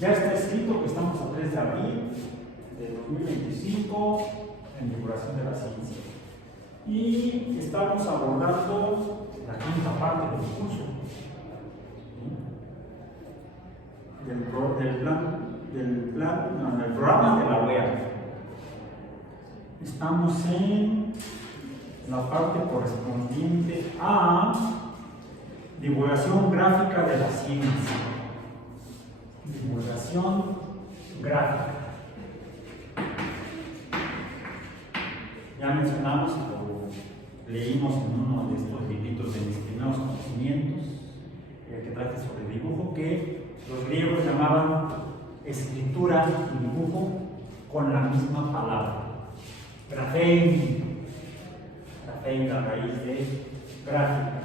Ya está escrito que estamos a 3 de abril de 2025 en divulgación de la ciencia. Y estamos abordando la quinta parte del curso. Del programa de la UEA. Estamos en la parte correspondiente a divulgación gráfica de la ciencia. Divulgación gráfica. Ya mencionamos, lo leímos en uno de estos libritos de mis primeros conocimientos, que trata sobre dibujo, que los griegos llamaban escritura y dibujo con la misma palabra. Grafein, la raíz de gráfica.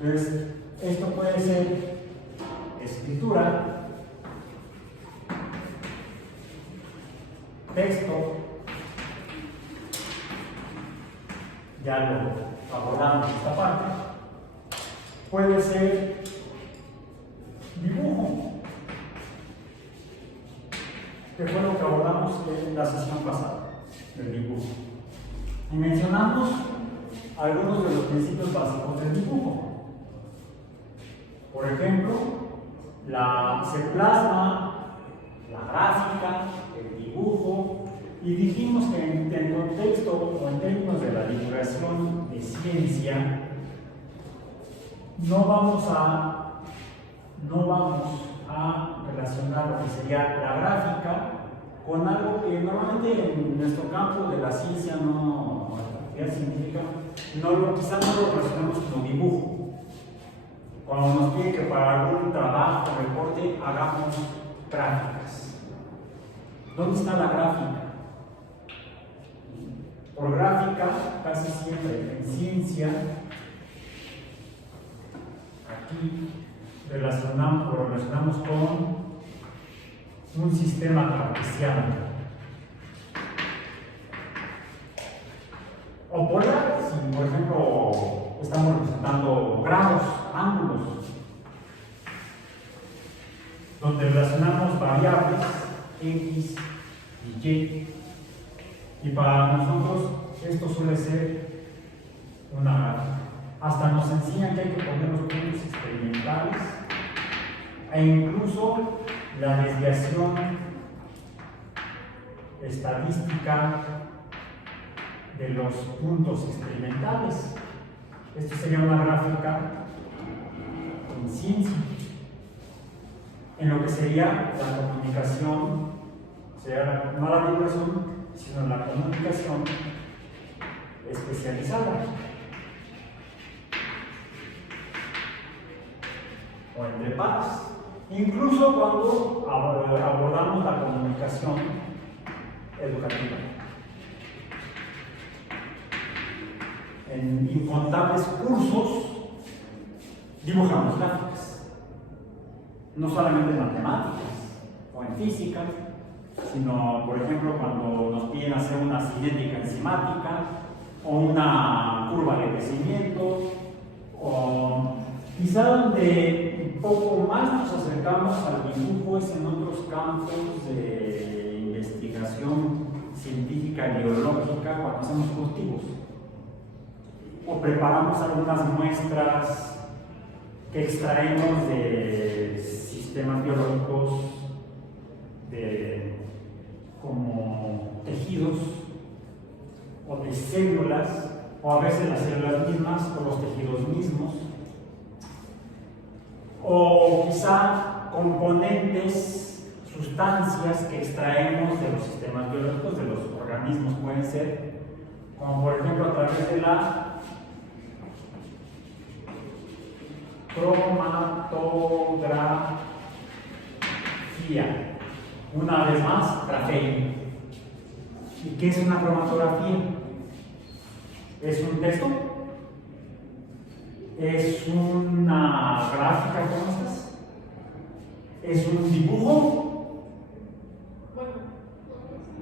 Entonces, esto puede ser escritura, texto, ya lo abordamos esta parte, puede ser dibujo, que fue lo que abordamos en la sesión pasada, del dibujo. Y mencionamos algunos de los principios básicos del dibujo. Por ejemplo, se plasma la gráfica, el dibujo, y dijimos que en contexto o en términos de la divulgación de ciencia, no vamos a relacionar lo que sería la gráfica con algo que normalmente en nuestro campo de la ciencia, la actividad científica, quizás no lo relacionamos como dibujo. Cuando nos piden que para algún trabajo o reporte hagamos gráficas. ¿Dónde está la gráfica? Por gráfica, casi siempre en ciencia, aquí lo relacionamos con un sistema cartesiano. O polar, si por ejemplo estamos representando grados, ángulos, donde relacionamos variables X y Y. Y para nosotros esto suele ser una gráfica. Hasta nos enseñan que hay que poner los puntos experimentales e incluso la desviación estadística de los puntos experimentales. Esto sería una gráfica en ciencia. En lo que sería la comunicación, no la divulgación, sino la comunicación especializada. O entre pares. Incluso cuando abordamos la comunicación educativa. En incontables cursos dibujamos gráficas. No solamente en matemáticas o en física, sino, por ejemplo, cuando nos piden hacer una cinética enzimática o una curva de crecimiento, o quizá donde un poco más nos acercamos al dibujo es en otros campos de investigación científica y biológica, cuando hacemos cultivos o preparamos algunas muestras que extraemos de sistemas biológicos como tejidos o de células, o a veces las células mismas o los tejidos mismos, o quizá componentes, sustancias que extraemos de los sistemas biológicos, de los organismos pueden ser, como por ejemplo a través de la cromatografía. Una vez más, grafein. ¿Y qué es una cromatografía? ¿Es un texto? ¿Es una gráfica como estas? ¿Es un dibujo?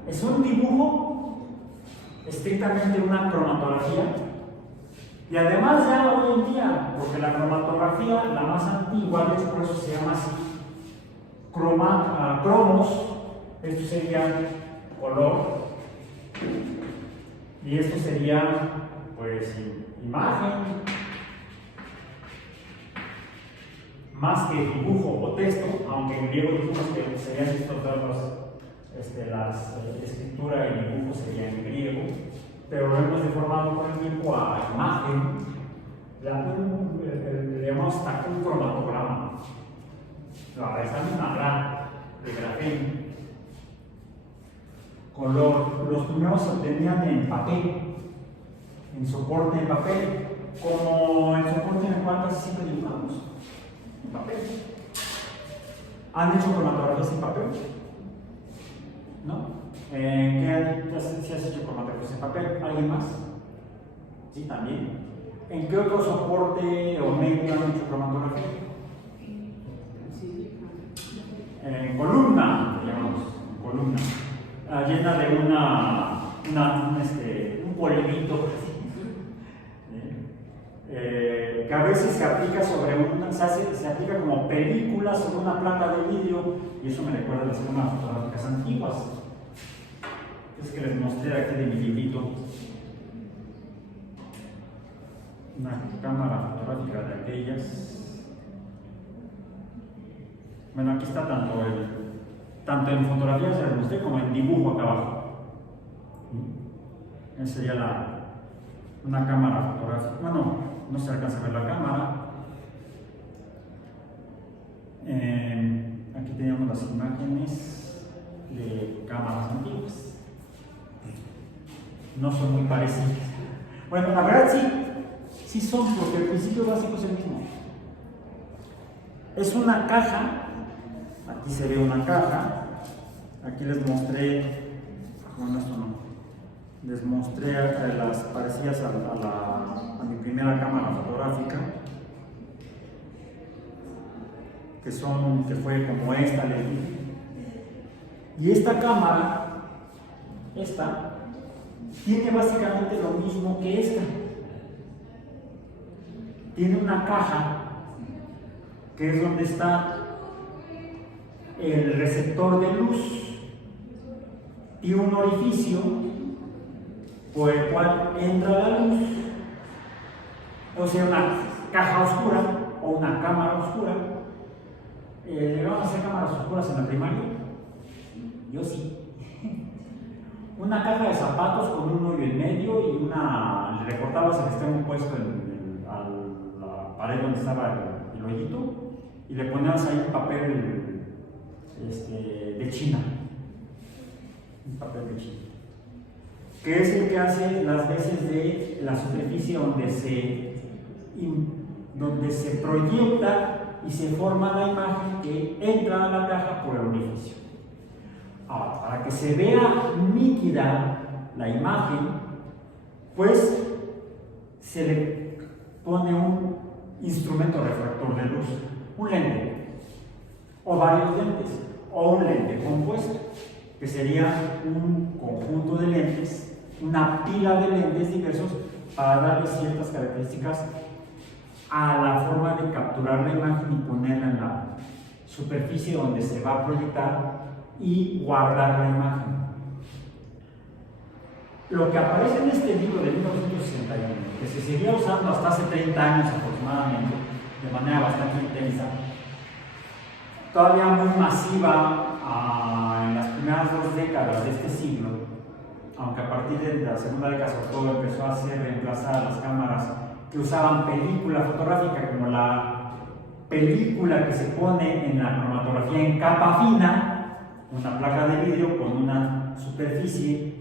¿Es un dibujo? Estrictamente una cromatografía. Y además ya hoy en día, porque la cromatografía, la más antigua, por eso se llama así, cromos, esto sería color, y esto sería, pues, imagen, más que dibujo o texto, aunque en griego dijimos que serían estos dos, la escritura y dibujo serían en griego, pero lo hemos deformado con el tiempo a imagen. Le llamamos hasta un cromatograma. Esta misma gran de grafeno. Color. Los primeros se obtenían en papel, en soporte de papel, como el soporte en el cual casi siempre dibujamos, en papel. ¿Han hecho cromatografías en papel? ¿No? ¿Qué si has hecho cromatografías en papel? ¿Alguien más? Sí, también. ¿En qué otro soporte o medio han hecho cromatografía? En columna, digamos, en columna, llena de un polvito, que a veces se aplica se aplica como película sobre una placa de vidrio, y eso me recuerda a las cámaras fotográficas antiguas. Es que les mostré aquí de mi librito. Una cámara fotográfica de aquellas. Bueno, aquí está tanto en fotografías ya les mostré como en dibujo acá abajo. Esa sería una cámara fotográfica. Bueno, no se alcanza a ver la cámara. Aquí teníamos las imágenes de cámaras antiguas. No son muy parecidas. Bueno, la verdad sí son, porque el principio básico es el mismo. Es una caja. Aquí se ve una caja. Aquí les mostré, bueno, esto no, les mostré las parecidas a mi primera cámara fotográfica, que fue como esta, les dije. Y esta cámara, tiene básicamente lo mismo que esta. Tiene una caja que es donde está el receptor de luz y un orificio por el cual entra la luz, o sea, una caja oscura o una cámara oscura. ¿Vamos a hacer cámaras oscuras en la primaria? Yo sí. Una caja de zapatos con un hoyo en medio y le recortabas el extremo opuesto a la pared donde estaba el hoyito, y le ponías ahí un papel de China, un papel de China, que es el que hace las veces de la superficie donde se proyecta y se forma la imagen que entra a la caja por el orificio. Ahora, para que se vea nítida la imagen, pues se le pone un instrumento refractor de luz, un lente, o varios lentes, o un lente compuesto, que sería un conjunto de lentes, una pila de lentes diversos para darle ciertas características a la forma de capturar la imagen y ponerla en la superficie donde se va a proyectar y guardar la imagen. Lo que aparece en este libro de 1961, que se seguía usando hasta hace 30 años aproximadamente, de manera bastante intensa, todavía muy masiva en las primeras 2 décadas de este siglo, aunque a partir de la segunda década sobre todo empezó a ser reemplazada las cámaras que usaban película fotográfica, como la película que se pone en la cromatografía en capa fina, una placa de vidrio con una superficie.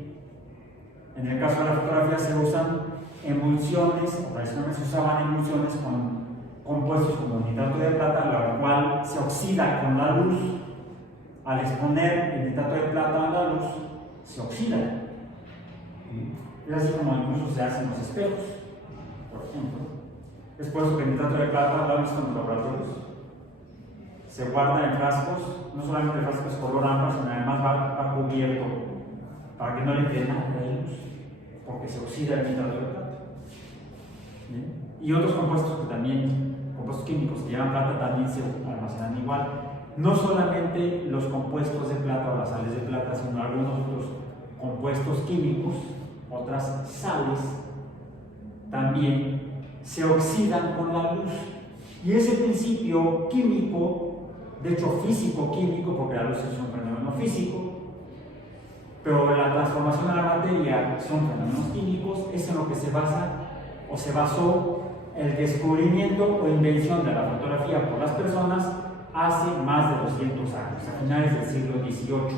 En el caso de la fotografía se usan emulsiones, o tradicionalmente se usaban emulsiones con compuestos como nitrato de plata, la cual se oxida con la luz. Al exponer el nitrato de plata a la luz, se oxida. Es así como incluso se hacen los espejos, por ejemplo. Es por eso que el nitrato de plata, lo visto en los laboratorios, se guarda en frascos, no solamente frascos color ámbar, sino además va cubierto para que no le quede nada de luz, porque se oxida el nitrato de plata. Y otros compuestos que también, compuestos químicos que llevan plata, también se almacenan igual. no solamente los compuestos de plata o las sales de plata, sino algunos otros compuestos químicos, otras sales, también se oxidan con la luz. Y ese principio químico, de hecho físico-químico, porque la luz es un fenómeno físico, pero la transformación de la materia son fenómenos químicos, es en lo que se basa o se basó el descubrimiento o invención de la fotografía por las personas hace más de 200 años, a finales del siglo XVIII,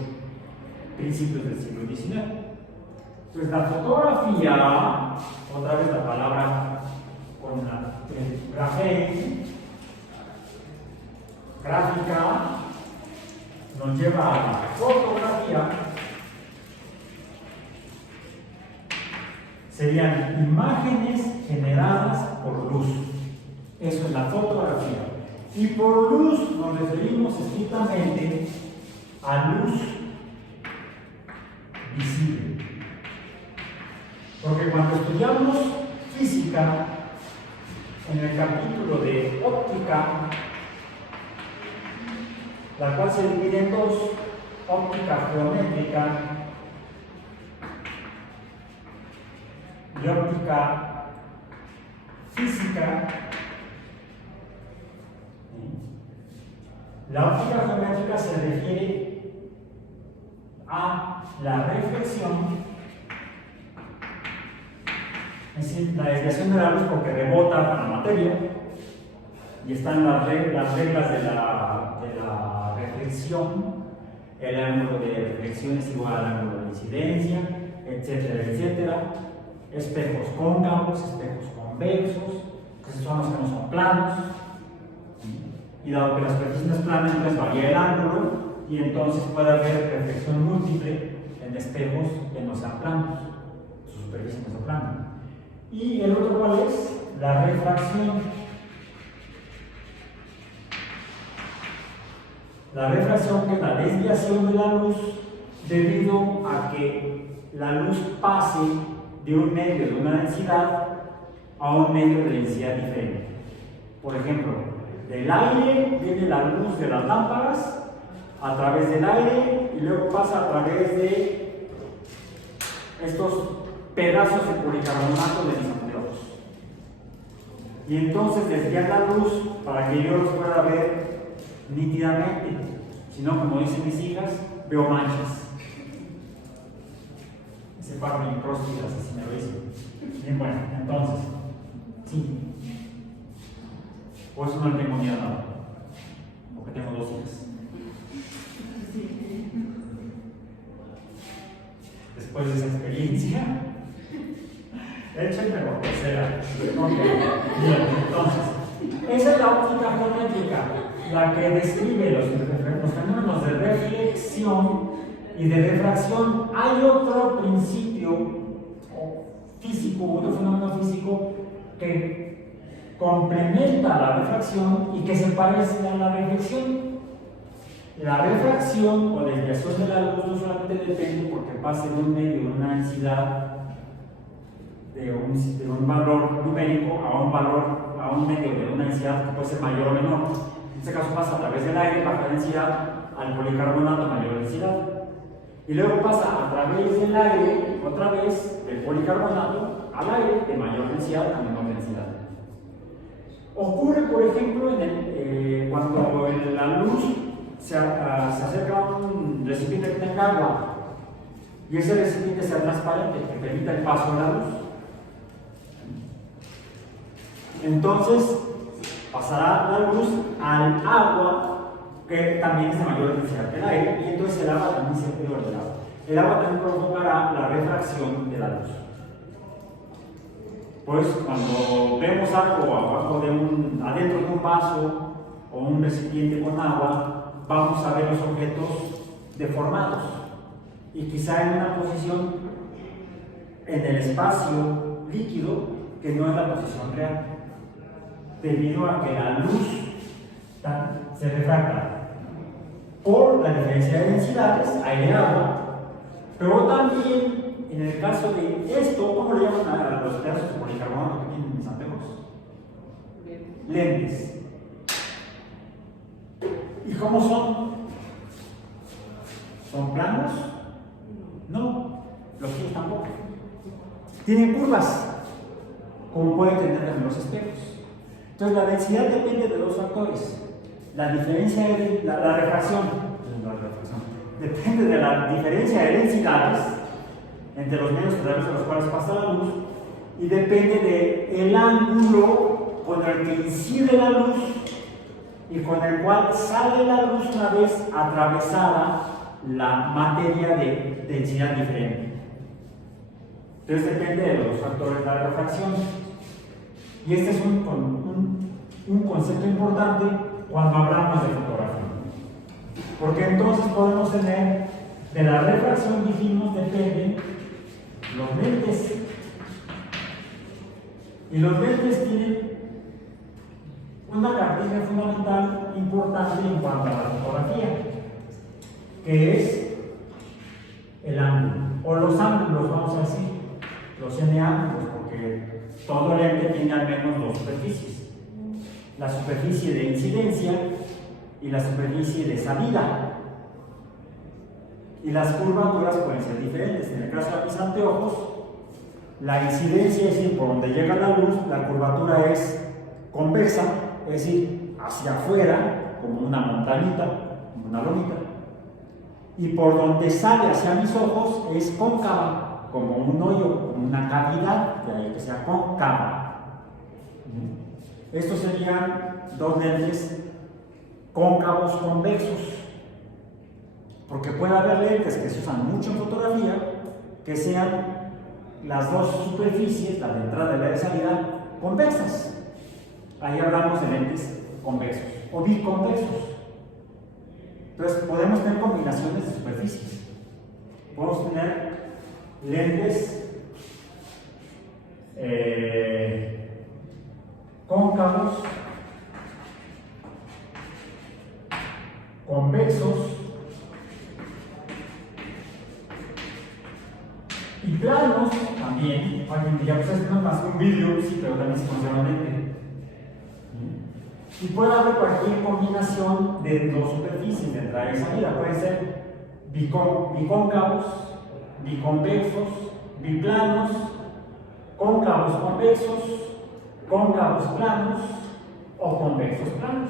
principios del siglo XIX. Entonces la fotografía, otra vez la palabra con el grafén, gráfica, nos lleva a la fotografía. Serían imágenes generadas por luz. Eso es la fotografía. Y por luz nos referimos estrictamente a luz visible. Porque cuando estudiamos física, en el capítulo de óptica, la cual se divide en dos, óptica geométrica y óptica física. La óptica geométrica se refiere a la reflexión, es decir, la desviación de la luz porque rebota con la materia, y están las reglas de la reflexión. El ángulo de reflexión es igual al ángulo de incidencia, etcétera, etcétera. Espejos cóncavos, espejos convexos, que son los que no son planos. Y dado que la superficie no es plana, entonces varía el ángulo y entonces puede haber reflexión múltiple en espejos que no sean planos, su superficie no sea plana. Y el otro, ¿cuál es? La refracción. La refracción, que es la desviación de la luz debido a que la luz pase de un medio de una densidad a un medio de densidad diferente. Por ejemplo, del aire viene la luz de las lámparas a través del aire y luego pasa a través de estos pedazos de policarbonato de mis anteojos. Y entonces desviar la luz para que yo los pueda ver nítidamente. Si no, como dicen mis hijas, veo manchas. Ese par de micróspidas, así me lo dicen. Bien, bueno, entonces, sí. Por eso no le tengo miedo a nada. Porque tengo 2 hijas. Después de esa experiencia, échenme por tercera. Bien, entonces, esa es la óptica geométrica, la que describe los fenómenos de reflexión y de refracción. Hay otro principio físico, otro fenómeno físico que complementa la refracción y que se parece a la reflexión. La refracción o desviación de la luz no solamente depende porque pase de un medio de una densidad de un valor numérico a un medio de una densidad que puede ser mayor o menor. En este caso pasa a través del aire, baja densidad, al policarbonato, mayor densidad. Y luego pasa a través del aire, otra vez, del policarbonato al aire, de mayor densidad a menor densidad. Ocurre, por ejemplo, cuando la luz se acerca a un recipiente que tenga agua y ese recipiente sea transparente, que permita el paso de la luz. Entonces pasará la luz al agua, que también es de mayor densidad que el aire, y entonces el agua también se priva del agua. El agua también provocará la refracción de la luz. Pues cuando vemos algo adentro de un vaso o un recipiente con agua, vamos a ver los objetos deformados y quizá en una posición en el espacio líquido que no es la posición real, debido a que la luz se refracta por la diferencia de densidades, aire-agua, pero también en el caso de esto, ¿cómo le llaman a los pedazos de policarbonato que tienen mis anteojos? Lentes. Y cómo son? ¿Son planos? No, los giros tampoco. Tienen curvas, como pueden tener también los espejos. Entonces la densidad depende de dos factores. La diferencia de la refracción depende de la diferencia de densidades entre los medios a través de los cuales pasa la luz y depende del ángulo con el que incide la luz y con el cual sale la luz una vez atravesada la materia de densidad diferente. Entonces depende de los factores de la refracción. Y este es un concepto importante cuando hablamos de fotografía. Porque entonces podemos tener, de la refracción dijimos, dependen los lentes. Y los lentes tienen una característica fundamental importante en cuanto a la fotografía, que es el ángulo, o los ángulos, vamos a decir, los n ángulos, porque todo lente tiene al menos dos superficies: la superficie de incidencia y la superficie de salida. Y las curvaturas pueden ser diferentes. En el caso de mis anteojos, la incidencia, es decir, por donde llega la luz, la curvatura es convexa, es decir, hacia afuera, como una montañita, como una lomita. Y por donde sale hacia mis ojos es cóncava, como un hoyo, como una cavidad, de ahí que sea cóncava. Estos serían dos lentes cóncavos convexos, porque puede haber lentes que se usan mucho en fotografía, que sean las dos superficies, la de entrada y la de salida, convexas. Ahí hablamos de lentes convexos o biconvexos. Entonces podemos tener combinaciones de superficies. Podemos tener lentes cóncavos, convexos y planos también. Alguien diría, pues esto no es más que un vidrio, sí, pero también se conserva lente. Y puede haber cualquier combinación de dos superficies de entrada y salida. Pueden ser bicóncavos, biconvexos, biplanos, cóncavos convexos, cóncavos planos o convexos planos.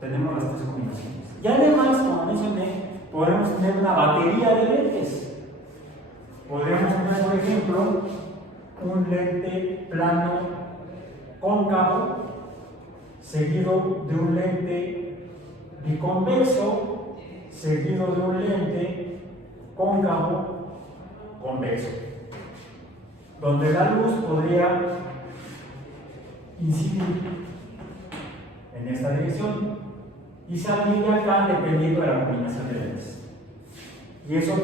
Tenemos las tres combinaciones. Y además, como mencioné, podemos tener una batería de lentes. Podríamos tener, por ejemplo, un lente plano cóncavo seguido de un lente biconvexo seguido de un lente cóncavo convexo, donde la luz podría incidir en esta dirección y salir de acá dependiendo de la combinación de lentes. Y eso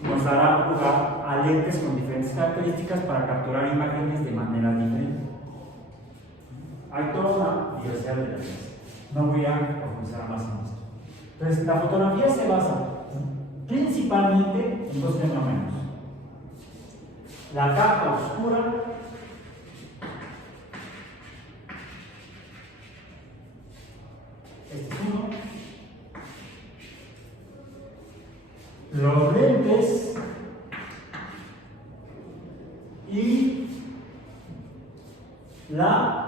nos dará lugar a lentes con diferentes características para capturar imágenes de manera diferente. Hay toda una diversidad de lentes. No voy a profundizar más en esto. Entonces, la fotografía se basa principalmente en dos fenómenos: la capa oscura este es uno, los lentes y la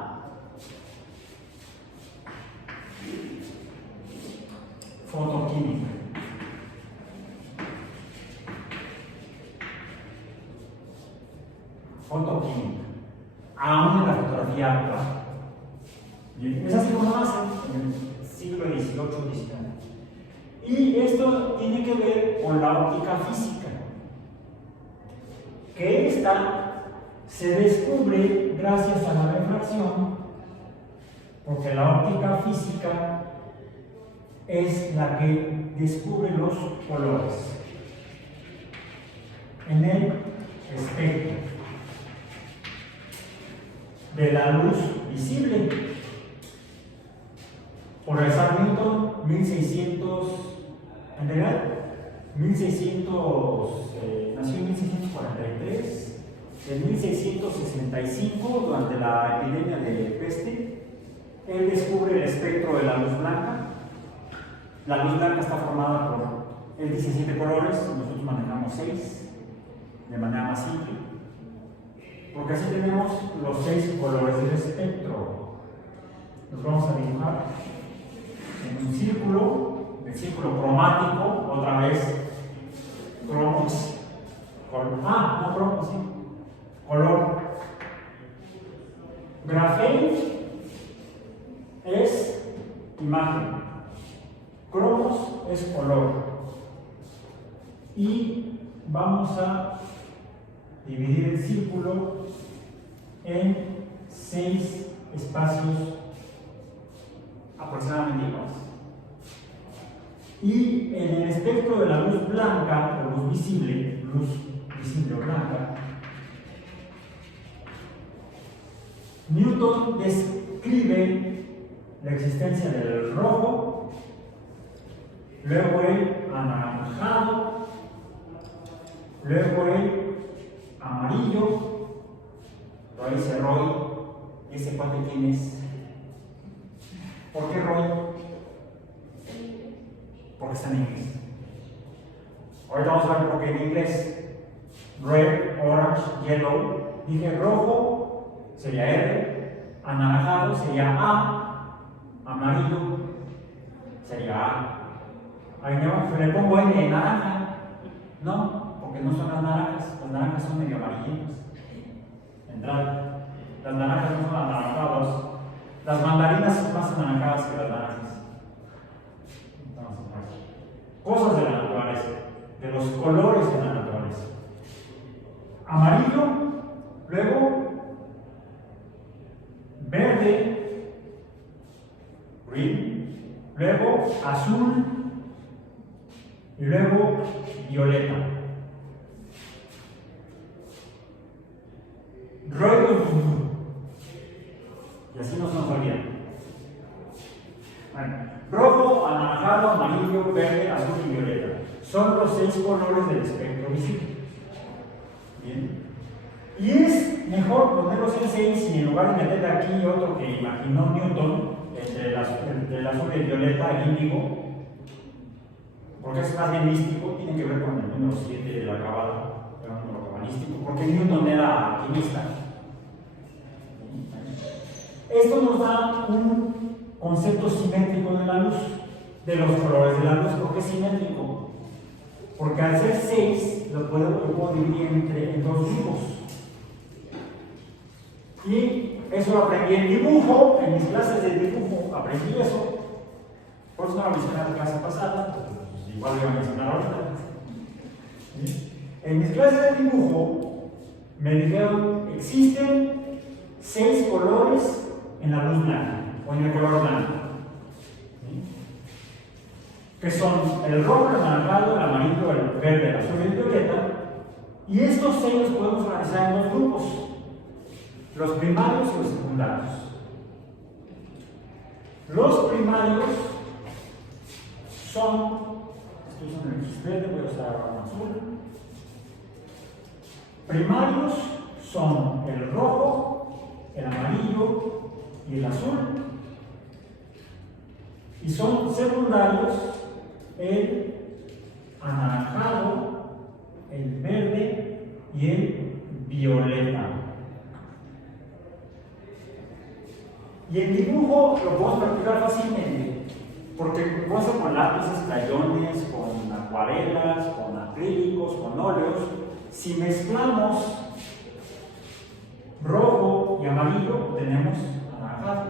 fotoquímica. Fotoquímica, aún en la fotografía actual. Es así como lo hacen en el siglo XVIII, XIX. Y esto tiene que ver con la óptica física, que esta se descubre gracias a la refracción, porque la óptica física es la que descubre los colores en el espectro de la luz visible. Por Isaac Newton, 1600, en realidad, nació en 1643, en 1665, durante la epidemia de peste, él descubre el espectro de la luz blanca La luz blanca está formada por, él dice 7 colores, nosotros manejamos 6 de manera más simple, porque así tenemos los 6 colores del espectro. Los vamos a dibujar en un círculo, el círculo cromático, otra vez cromos, no cromos, sí, color. Grafeno es imagen, cromos es color, y vamos a dividir el círculo en 6 espacios aproximadamente iguales. Y en el espectro de la luz blanca o luz visible o blanca, Newton describe la existencia del rojo, luego el anaranjado, luego el amarillo. Lo dice Roy. ¿Ese cuate quién es? ¿Por qué Roy? Porque está en inglés. Ahorita vamos a ver por qué en inglés. Red, orange, yellow. Dije rojo sería R, anaranjado sería A, amarillo sería A. Ahí le pongo N de naranja. No, porque no son las naranjas son medio amarillitas. Entrada. Las naranjas no son anaranjadas. Las mandarinas son más anaranjadas que las naranjas. Cosas de la naturaleza, de los colores de la naturaleza. Amarillo, luego verde, green, luego azul y luego violeta. Y así no se nos olvida. Bueno, rojo, anaranjado, amarillo, verde, azul y violeta. Son los 6 colores del espectro visible. Bien. Y es mejor ponerlos en 6 y en lugar de meter aquí otro que imaginó Newton, entre el azul y el violeta, el índigo, porque es más bien místico, tiene que ver con el número 7 de la cábala, el número cabalístico, porque Newton era alquimista. Esto nos da un concepto simétrico de la luz, de los colores de la luz. ¿Por qué simétrico? Porque al ser 6 lo puedo dividir en 2 grupos. Y eso lo aprendí en dibujo, en mis clases de dibujo aprendí eso. Por eso no lo mencioné en la clase pasada, pues igual lo voy a mencionar ahorita. ¿Sí? En mis clases de dibujo me dijeron, existen 6 colores en la luz blanca, o en el color blanco, ¿sí? Que son el rojo, el anaranjado, el amarillo, el verde, el azul y el violeta. Y estos 6 los podemos organizar en 2 grupos, los primarios y los secundarios. Los primarios son, estoy usando el X verde, voy a usar un azul. Primarios son el rojo, el amarillo y el azul, y son secundarios el anaranjado, el verde y el violeta. Y el dibujo lo podemos practicar fácilmente, porque puedo hacer con lápices, crayones, con acuarelas, con acrílicos, con óleos. Si mezclamos rojo y amarillo, obtenemos anaranjado.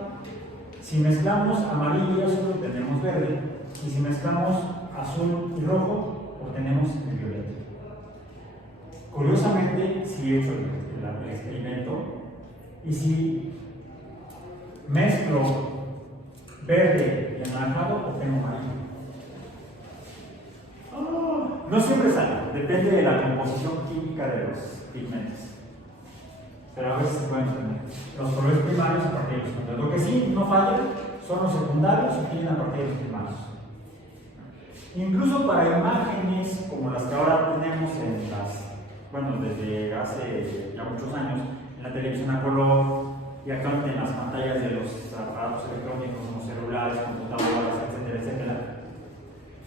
Si mezclamos amarillo y azul, obtenemos verde. Y si mezclamos azul y rojo, obtenemos el violeta. Curiosamente, si he hecho el experimento, y si mezclo verde y anaranjado, obtengo amarillo. No siempre sale, depende de la composición química de los pigmentos. Pero a veces se pueden obtener los colores primarios a partir de los secundarios. Lo que sí no falla son los secundarios que tienen a partir de los primarios. Incluso para imágenes como las que ahora tenemos en desde hace ya muchos años, en la televisión a color y actualmente en las pantallas de los aparatos electrónicos como celulares, computadoras, etcétera, etcétera,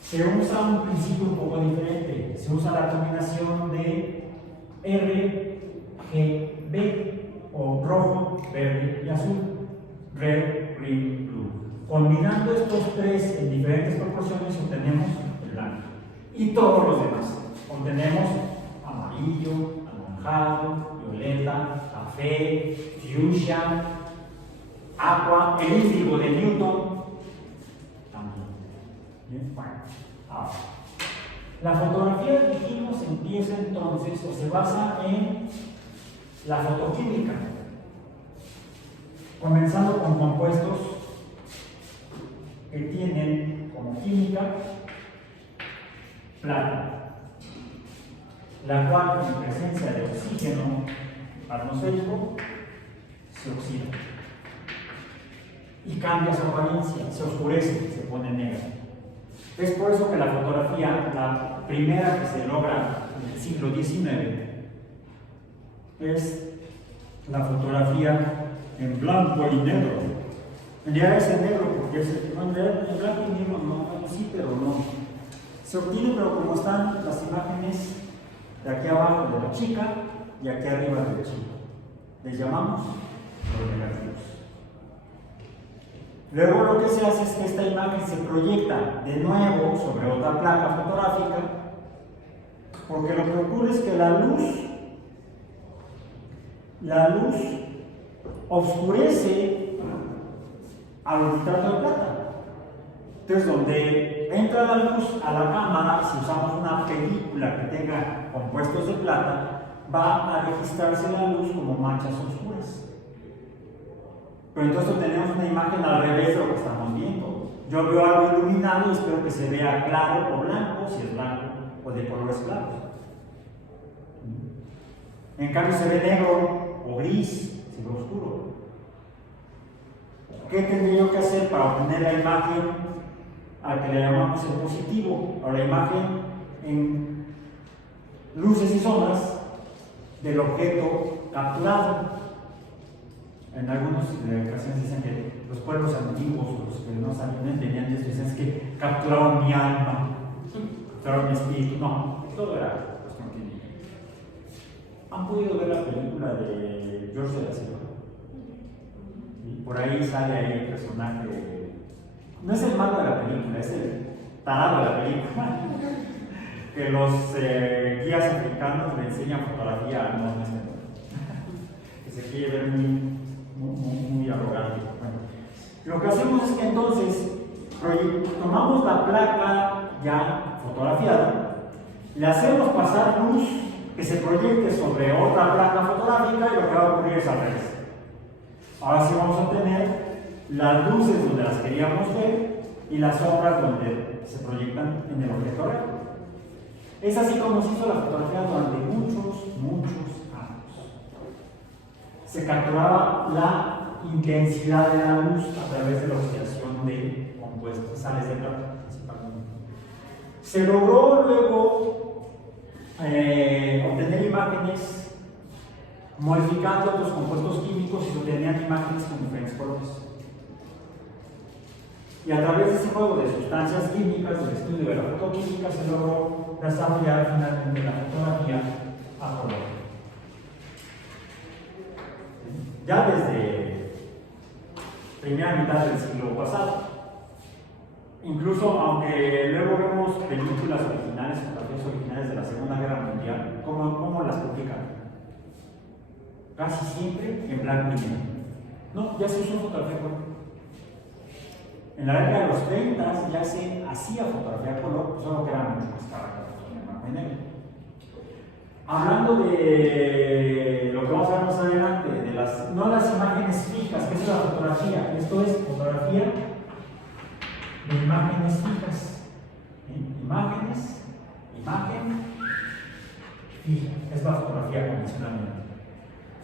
se usa un principio un poco diferente. Se usa la combinación de RGB, o rojo, verde y azul. Red, green, blue. Combinando estos tres en diferentes proporciones obtenemos el blanco. Y todos los demás. Obtenemos amarillo, anaranjado, violeta, café, fuchsia, agua, el índigo de Newton. Bien, bueno, ahora, la fotografía, dijimos, empieza entonces o se basa en la fotoquímica, comenzando con compuestos que tienen como química plata, la cual en presencia de oxígeno atmosférico se oxida y cambia su apariencia, se oscurece, se pone negra. Es por eso que la fotografía, la primera que se logra en el siglo XIX, es la fotografía en blanco y negro. En realidad es en negro porque en blanco y negro no, sí, pero no. Se obtiene, pero como están las imágenes de aquí abajo de la chica y aquí arriba del chico, les llamamos los negativos. Luego lo que se hace es que esta imagen se proyecta de nuevo sobre otra placa fotográfica, porque lo que ocurre es que la luz oscurece al retrato de plata. Entonces, donde entra la luz a la cámara, si usamos una película que tenga compuestos de plata, va a registrarse la luz como manchas oscuras. Pero entonces tenemos una imagen al revés de lo que estamos viendo. Yo veo algo iluminado y espero que se vea claro o blanco, si es blanco, o de colores claros. En cambio se ve negro o gris, se ve oscuro. ¿Qué tendría yo que hacer para obtener la imagen a que le llamamos el positivo, o la imagen en luces y sombras del objeto capturado? En algunas ocasiones dicen que los pueblos antiguos, los que no entendían esto, dicen que capturaron mi alma, capturaron mi espíritu. No, todo era cuestión química. ¿Han podido ver la película de George de la Selva? Por ahí sale ahí el personaje, no es el malo de la película, es el tarado de la película, que los guías africanos le enseñan fotografía a no que se quiere ver muy arrogante. Bueno, lo que hacemos es que entonces tomamos la placa ya fotografiada, le hacemos pasar luz que se proyecte sobre otra placa fotográfica y lo que va a ocurrir es al revés. Ahora sí vamos a obtener las luces donde las queríamos ver y las sombras donde se proyectan en el objeto real. Es así como se hizo la fotografía durante muchos años. Se capturaba la intensidad de la luz a través de la oxidación de compuestos, sales de plata principalmente. Se logró luego obtener imágenes modificando otros compuestos químicos y se obtenían imágenes con diferentes colores. Y a través de ese juego de sustancias químicas, del estudio de la fotoquímica, se logró desarrollar finalmente la fotografía a color. Ya desde primera mitad del siglo pasado, incluso aunque luego vemos películas originales, fotografías originales de la Segunda Guerra Mundial, ¿cómo las publican? Casi siempre en blanco y negro. No, ya se usó fotografía a color. En la década de los 30 ya se hacía fotografía a color, solo que era mucho más cara que en blanco y negro. Hablando de lo que vamos a ver más adelante, de no las imágenes fijas, que es la fotografía, esto es fotografía de imágenes fijas. Imagen fija, es la fotografía convencionalmente.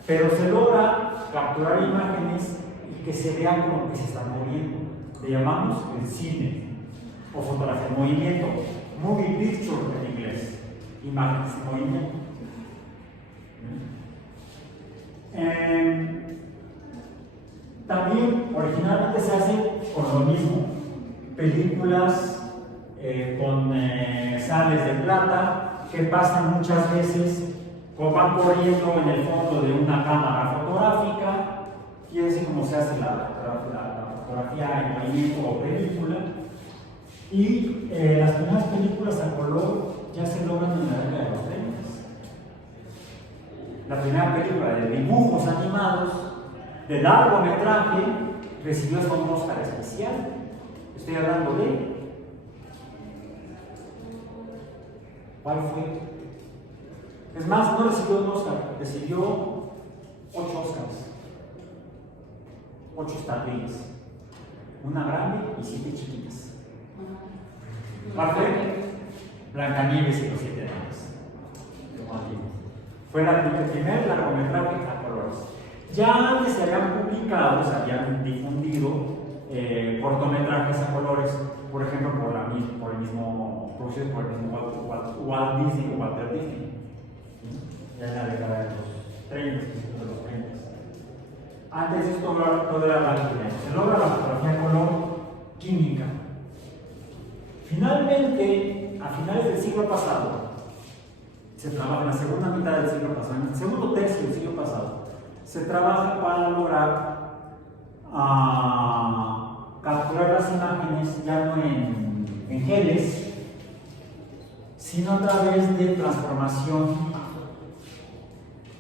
Pero se logra capturar imágenes y que se vean como que se están moviendo. Le llamamos el cine o fotografía en movimiento, movie picture en inglés, imágenes en movimiento. También originalmente se hace con lo mismo, películas con sales de plata que pasan muchas veces, van corriendo en el fondo de una cámara fotográfica, y así como se hace la fotografía en movimiento o película. Y las primeras películas a color ya se logran en la década de los 30. La primera película de dibujos animados, de largometraje, recibió hasta un Oscar especial. Estoy hablando de... ¿Cuál fue? Es más, no recibió un Oscar, recibió 8 Oscars. 8 estatuillas. Una grande y 7 chiquitas. ¿Cuál fue? Blancanieves y los 7 enanos. Fue el primer largometraje a colores. Ya antes se habían publicado, se habían difundido cortometrajes a colores, por ejemplo, producidos por el mismo Walt Disney o Walter Disney. Ya en la década de los 30, principios de los 30. Antes de esto todo era blanco y negro. Se logra la fotografía a color química. Finalmente, a finales del siglo pasado, se trabaja en la segunda mitad del siglo pasado, en el segundo tercio del siglo pasado, se trabaja para lograr capturar las imágenes ya no en geles, sino a través de transformación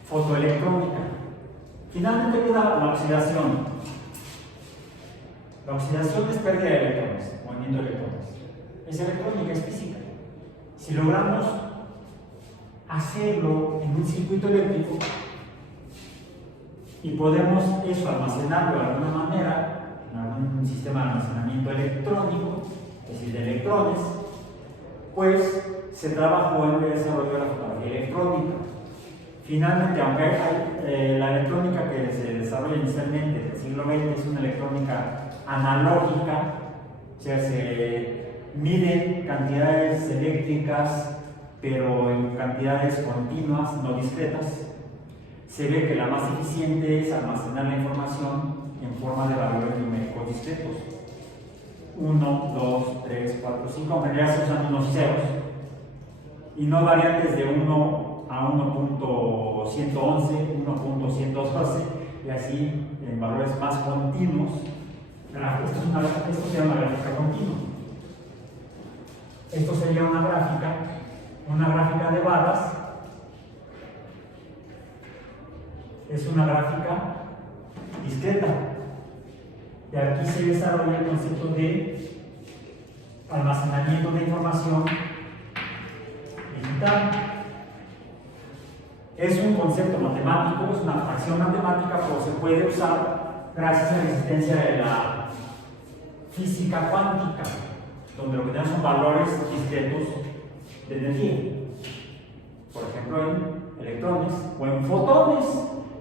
fotoelectrónica. Finalmente queda la oxidación. La oxidación es pérdida de electrones, movimiento de electrones. Es electrónica, es física. Si logramos hacerlo en un circuito eléctrico y podemos eso almacenarlo de alguna manera en algún sistema de almacenamiento electrónico, es decir, de electrones, pues se trabajó en el desarrollo de la fotografía electrónica. Finalmente, aunque la electrónica que se desarrolla inicialmente en el siglo XX es una electrónica analógica, o sea, se miden cantidades eléctricas, pero en cantidades continuas, no discretas, se ve que la más eficiente es almacenar la información en forma de valores numéricos discretos. 1, 2, 3, 4, 5, aunque en realidad se usan unos ceros, y no variantes de 1 a 1.111, 1.112, y así en valores más continuos. Esto sería una gráfica continua. Esto sería una gráfica de barras. Es una gráfica discreta. Y aquí se desarrolla el concepto de almacenamiento de información digital. Es un concepto matemático, es una acción matemática, pero se puede usar gracias a la existencia de la física cuántica, donde lo que tenemos son valores discretos de energía. Por ejemplo, en electrones o en fotones,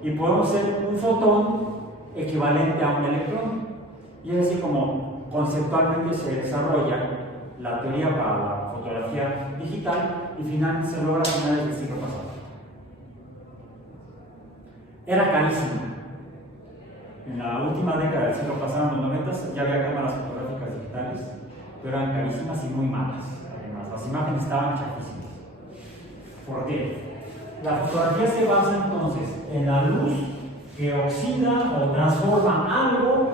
y podemos ser un fotón equivalente a un electrón. Y es así como conceptualmente se desarrolla la teoría para la fotografía digital y finalmente se logra a finales del siglo pasado. Era carísimo. En la última década del siglo pasado, en los 90, ya había cámaras fotográficas digitales, pero eran carísimas y muy malas. Además, las imágenes estaban chafísimas. ¿Por qué? La fotografía se basa entonces en la luz que oxida o transforma algo,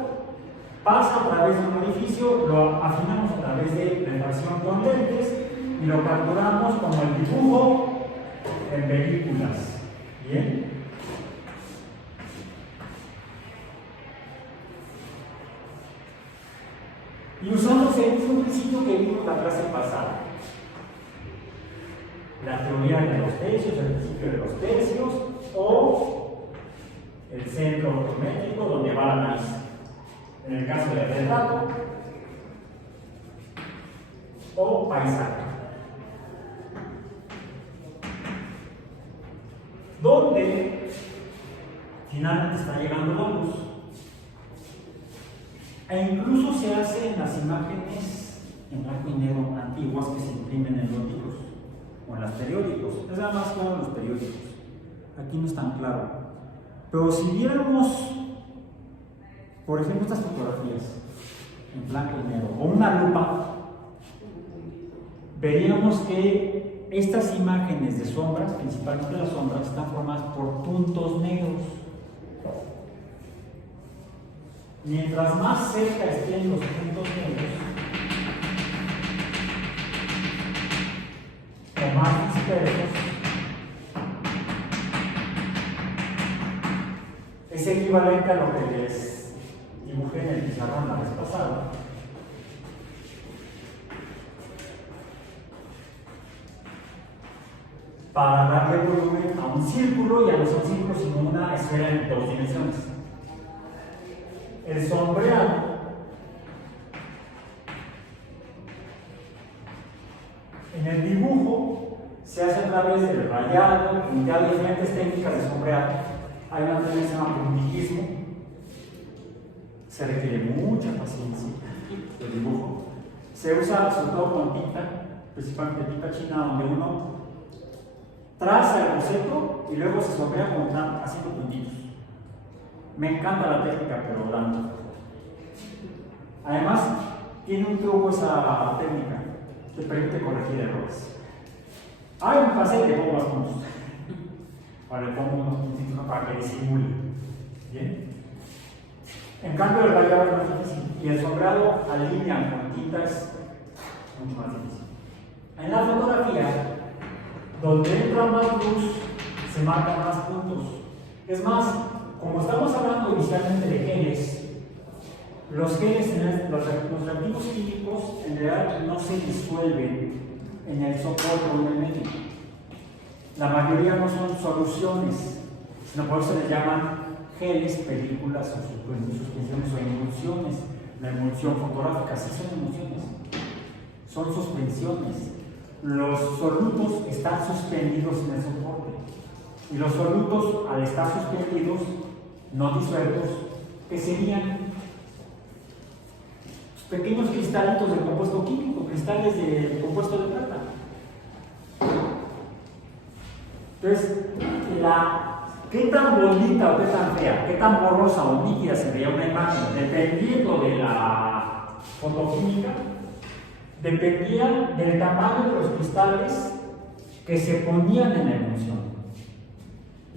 pasa a través de un edificio, lo afinamos a través de refracción con lentes y lo capturamos como el dibujo en películas. ¿Bien? Y usamos el mismo principio que vimos la clase pasada. La teoría de los tercios, el principio de los tercios, o el centro ortométrico donde va la nariz. En el caso del retrato, o paisaje. Donde finalmente está llegando la luz. E incluso se hace en las imágenes en blanco y negro antiguas que se imprimen en los libros o en los periódicos. Es nada más claro en los periódicos. Aquí no es tan claro. Pero si viéramos, por ejemplo, estas fotografías en blanco y negro, o una lupa, veríamos que estas imágenes de sombras, principalmente las sombras, están formadas por puntos negros. Mientras más cerca estén los puntos negros, o más dispersos, es equivalente a lo que les dibujé en el pizarrón la vez pasada. Para darle volumen a un círculo y a no ser un círculo sino una esfera en 2 dimensiones. El sombreado en el dibujo se hace a través del rayado, pintado, y diferentes técnicas de sombreado. Hay una técnica que se llama puntillismo. Se requiere mucha paciencia el dibujo. Se usa sobre todo con tinta, principalmente tinta china, donde uno traza el boceto y luego se sombrea haciendo puntitos. Me encanta la técnica, pero dando. Además, tiene un truco esa técnica que permite corregir errores. Hay un paseo que pongo más puntos. Vale, pongo unos puntitos para que disimule. ¿Bien? En cambio, el rayado es más difícil y el sombreado alinea con tintas mucho más difícil. En la fotografía, donde entra más luz, se marcan más puntos. Es más, como estamos hablando inicialmente de geles, los geles, los reactivos químicos, en realidad no se disuelven en el soporte o en el medio. La mayoría no son soluciones, sino por eso se les llaman geles, películas, o suspensiones o emulsiones. La emulsión fotográfica sí son emulsiones, son suspensiones. Los solutos están suspendidos en el soporte. Y los solutos, al estar suspendidos, no disueltos, que serían pequeños cristalitos de compuesto químico, cristales de compuesto de plata. Entonces, qué tan bonita o qué tan fea, qué tan borrosa o nítida se veía una imagen, dependiendo de la fotoquímica, dependía del tamaño de los cristales que se ponían en la emulsión.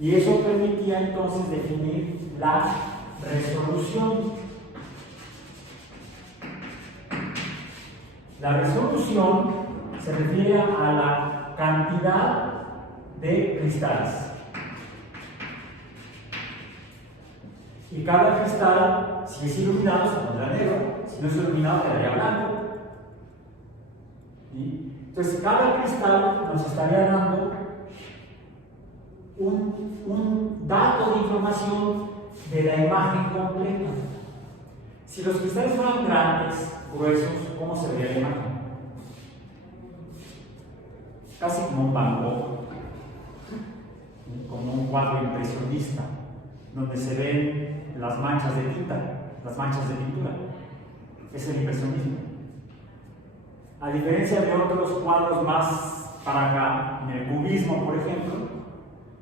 Y eso permitía entonces definir la resolución. La resolución se refiere a la cantidad de cristales. Y cada cristal, si es iluminado, se pondrá negro, si no es iluminado, quedaría blanco. ¿Sí? Entonces, cada cristal nos estaría dando un dato de información de la imagen completa. Si los cristales fueran grandes, gruesos, ¿cómo se vería la imagen? Casi como un Van Gogh, como un cuadro impresionista, donde se ven las manchas de tinta, las manchas de pintura. Es el impresionismo. A diferencia de otros cuadros más para acá, en el cubismo, por ejemplo,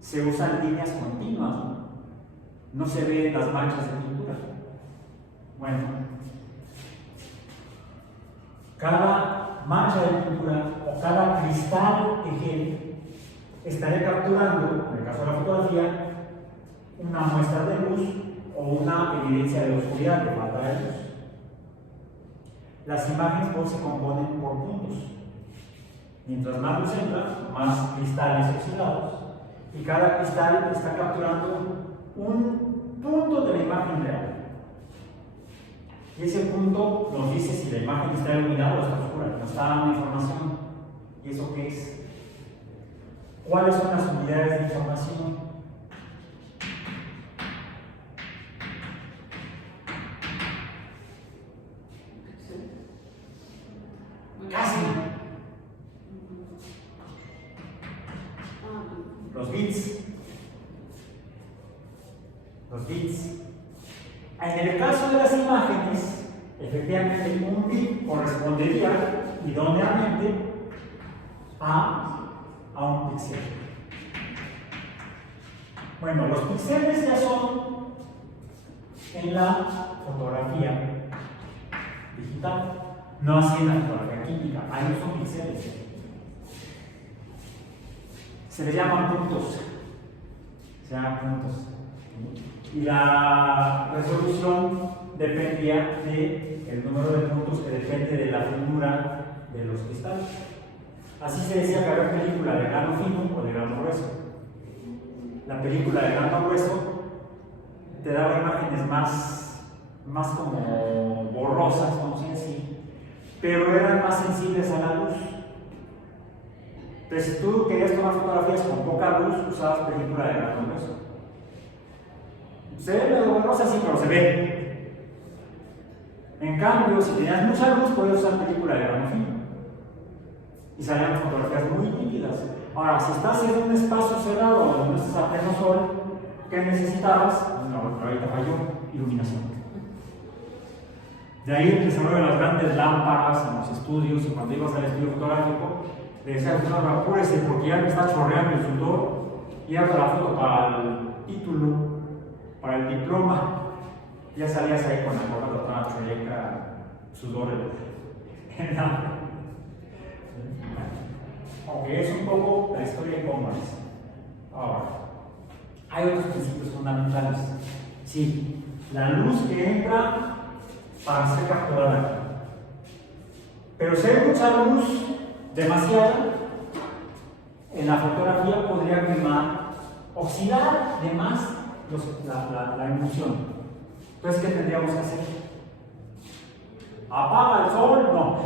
se usan líneas continuas, no se ven las manchas de pintura. Bueno, cada mancha de pintura o cada cristal de gel estaría capturando, en el caso de la fotografía, una muestra de luz o una evidencia de oscuridad, de falta de luz. Las imágenes pues, se componen por puntos. Mientras más luz entra, más cristales oxidados, y cada cristal está capturando un punto de la imagen real. Y ese punto nos dice si la imagen está iluminada o está oscura, nos da una información. ¿Y eso qué es? ¿Cuáles son las unidades de información? Casi. Los bits. Los bits. En el caso de las imágenes, efectivamente un bit correspondería idóneamente a un píxel. Bueno, los píxeles ya son en la fotografía digital, no así en la fotografía química. Ahí no son píxeles, se les llaman puntos. Se llaman puntos. Y la resolución dependía del número de puntos que depende de la finura de los cristales. Así se decía que había película de grano fino o de grano grueso. La película de grano grueso te daba imágenes más como borrosas, vamos a decir, pero eran más sensibles a la luz. Pero si tú querías tomar fotografías con poca luz, usabas película de grano grueso. Se ve medio borrosa, sí, pero se ve. En cambio, si tenías mucha luz, podías usar película de grano fino. Y salían fotografías muy nítidas. Ahora, si estás en un espacio cerrado donde no estás a pleno sol, ¿qué necesitabas? No, ahorita falló, iluminación. De ahí el desarrollo de las grandes lámparas en los estudios, y cuando ibas al estudio fotográfico, le decías, no, apúrese porque ya me está chorreando el sudor, y hago la foto para el título, para el diploma. Ya salías ahí con la corbata toda chueca, sudor en la... Aunque es un poco la historia de Commons. Ahora, hay otros principios fundamentales. Sí, la luz que entra para ser capturada. Pero si hay mucha luz, demasiada, en la fotografía podría quemar, oxidar de más la emulsión. Entonces, ¿qué tendríamos que hacer? ¿Apaga el sol? No.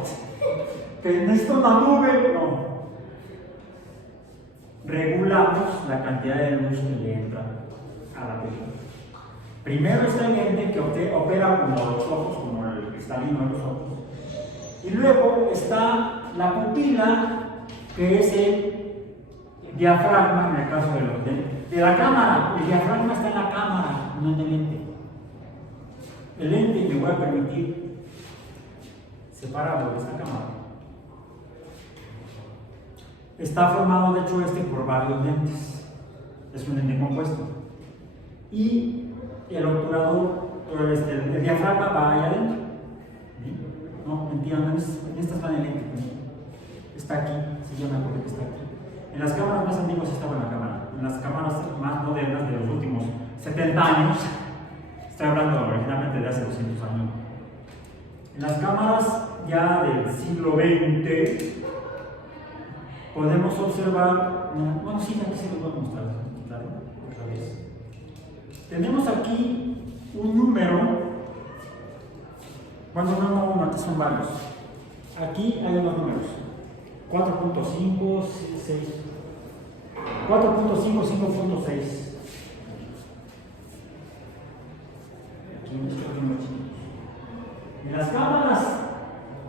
¿Que necesito una nube? No. Regulamos la cantidad de luz que le entra a la película. Primero está el lente que opera como los ojos, como el cristalino de los ojos. Y luego está la pupila, que es el diafragma, en el caso de la cámara. El diafragma está en la cámara, no en el lente. El lente, me voy a permitir separarlo de esta cámara. Está formado, de hecho, por varios lentes. Es un lente compuesto. Y el obturador, el diafragma va allá adentro. No, mentira, no, en esta está en el lente. Está aquí, sí, yo me acuerdo que está aquí. En las cámaras más antiguas estaba en la cámara. En las cámaras más modernas de los últimos 70 años, estoy hablando originalmente de hace 200 años. En las cámaras ya del siglo XX, podemos observar, bueno, sí, aquí se lo voy a mostrar, claro, otra vez. Tenemos aquí un número, bueno, no, aquí son varios. Aquí hay unos números, 4.5, 6, 4.5, 5.6. Aquí en estos números chiquitos. En las cámaras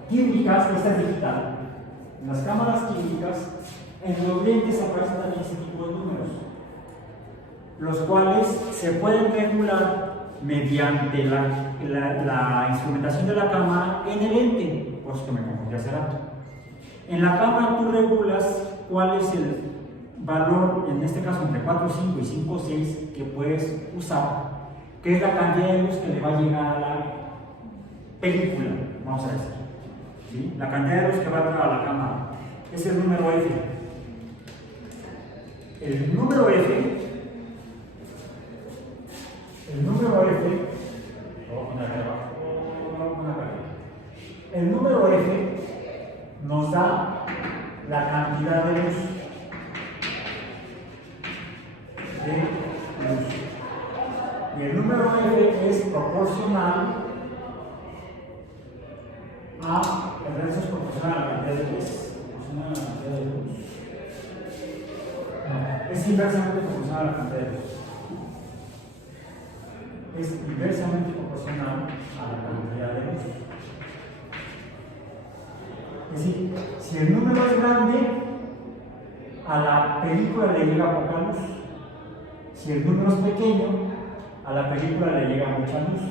químicas, esta es digital. En las cámaras químicas, en los lentes aparecen también ese tipo de números, los cuales se pueden regular mediante la instrumentación de la cámara en el lente, por eso que me confundí hace rato. En la cámara tú regulas cuál es el valor, en este caso entre 4.5 y 5.6, que puedes usar, que es la cantidad de luz que le va a llegar a la película, vamos a decir. ¿Sí? La cantidad de luz que va a entrar a la cámara. Ese es el número F. El número F, el número F nos da la cantidad de luz. Y el número F es proporcional el resto es proporcional a la cantidad de luz. Es inversamente proporcional a la cantidad de luz. Es inversamente proporcional a la cantidad de luz. Es decir, si el número es grande, a la película le llega poca luz. Si el número es pequeño, a la película le llega mucha luz.